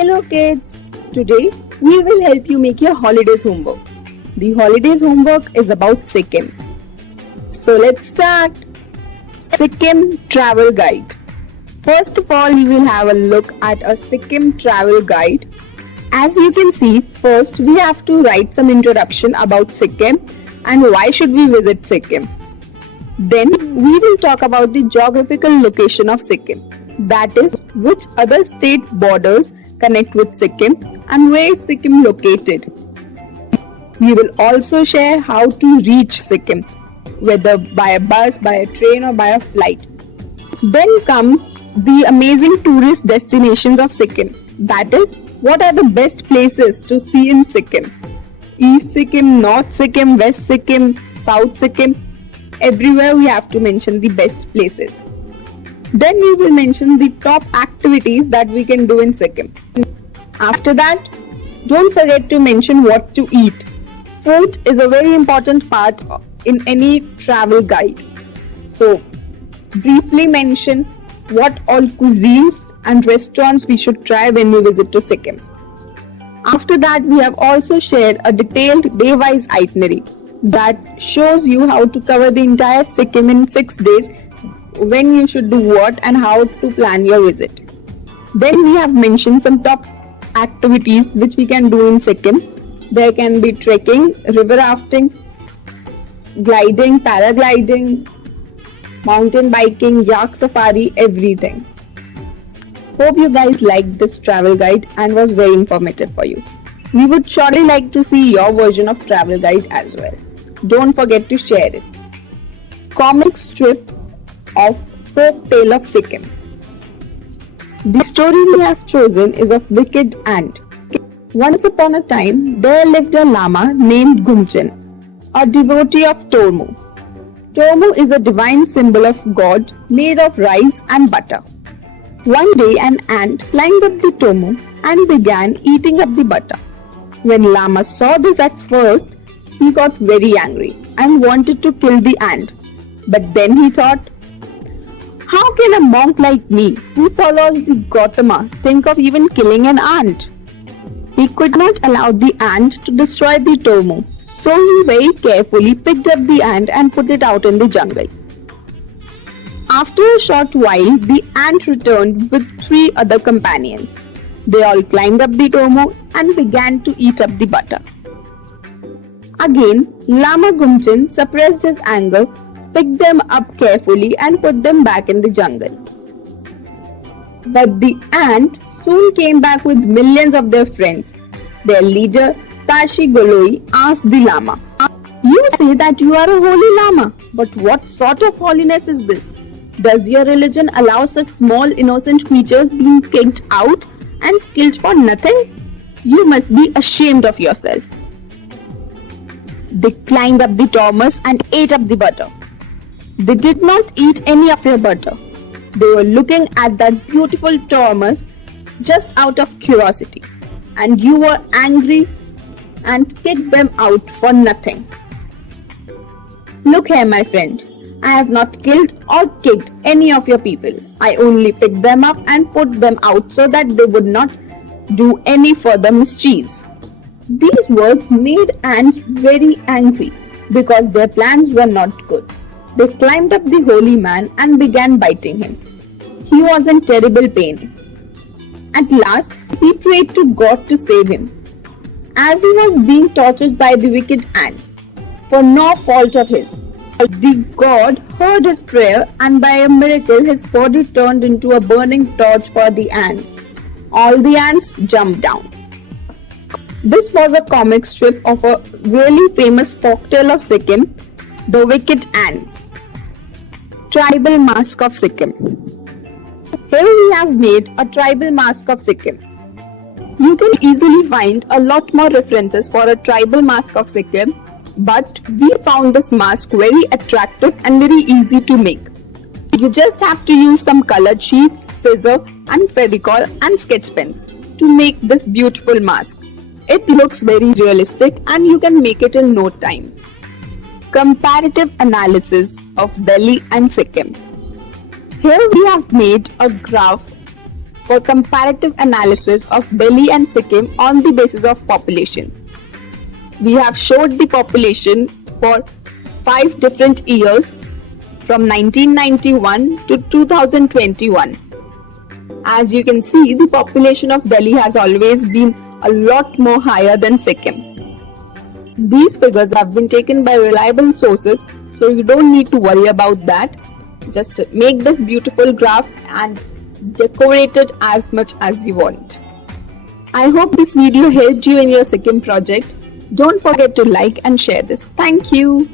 Hello kids! Today we will help you make your holidays homework. The holidays homework is about Sikkim. So let's start. Sikkim Travel Guide. First of all, we will have a look at a Sikkim Travel Guide. As you can see, first we have to write some introduction about Sikkim and why should we visit Sikkim. Then we will talk about the geographical location of Sikkim. That is, which other state borders connect with Sikkim and where is Sikkim located. We will also share how to reach Sikkim, whether by a bus, by a train or by a flight. Then comes the amazing tourist destinations of Sikkim. That is, what are the best places to see in Sikkim? East Sikkim, North Sikkim, West Sikkim, South Sikkim. Everywhere we have to mention the best places. Then we will mention the top activities that we can do in Sikkim. After that, don't forget to mention what to eat. Food is a very important part in any travel guide. So, briefly mention what all cuisines and restaurants we should try when we visit to Sikkim. After that, we have also shared a detailed day-wise itinerary that shows you how to cover the entire Sikkim in 6 days, when you should do what and how to plan your visit. Then we have mentioned some top activities which we can do in Sikkim. There can be trekking, river rafting, gliding, paragliding, mountain biking, yak safari, everything. Hope you guys liked this travel guide and was very informative for you. We would surely like to see your version of travel guide as well. Don't forget to share it. Comic strip of Folk Tale of Sikkim. The story we have chosen is of Wicked Ant. Once upon a time, there lived a lama named Gumchen, a devotee of Tormu. Tormu is a divine symbol of God made of rice and butter. One day, an ant climbed up the Tormu and began eating up the butter. When Lama saw this at first, he got very angry and wanted to kill the ant. But then he thought, how can a monk like me, who follows the Gautama, think of even killing an ant? He could not allow the ant to destroy the Tormu, so he very carefully picked up the ant and put it out in the jungle. After a short while, the ant returned with 3 other companions. They all climbed up the Tormu and began to eat up the butter. Again, Lama Gumchen suppressed his anger, picked them up carefully and put them back in the jungle. But the ant soon came back with millions of their friends. Their leader, Tashi Goloi, asked the Lama, "You say that you are a holy Lama, but what sort of holiness is this? Does your religion allow such small innocent creatures being kicked out and killed for nothing? You must be ashamed of yourself." They climbed up the Tormus and ate up the butter. They did not eat any of your butter. They were looking at that beautiful Tormus just out of curiosity, and you were angry and kicked them out for nothing. Look here, my friend. I have not killed or kicked any of your people. I only picked them up and put them out so that they would not do any further mischiefs. These words made ants very angry because their plans were not good. They climbed up the holy man and began biting him. He was in terrible pain. At last, he prayed to God to save him. As he was being tortured by the wicked ants, for no fault of his, the God heard his prayer and by a miracle his body turned into a burning torch for the ants. All the ants jumped down. This was a comic strip of a really famous folktale of Sikkim, The Wicked Ants. Tribal Mask of Sikkim. Here we have made a tribal mask of Sikkim. You can easily find a lot more references for a tribal mask of Sikkim, but we found this mask very attractive and very easy to make. You just have to use some colored sheets, scissors and Fevicol and sketch pens to make this beautiful mask. It looks very realistic and you can make it in no time. Comparative analysis of Delhi and Sikkim. Here we have made a graph for comparative analysis of Delhi and Sikkim on the basis of population. We have showed the population for 5 different years from 1991 to 2021. As you can see, the population of Delhi has always been a lot more higher than Sikkim. These figures have been taken by reliable sources, so you don't need to worry about that. Just make this beautiful graph and decorate it as much as you want. I hope this video helped you in your Sikkim project. Don't forget to like and share this. Thank you.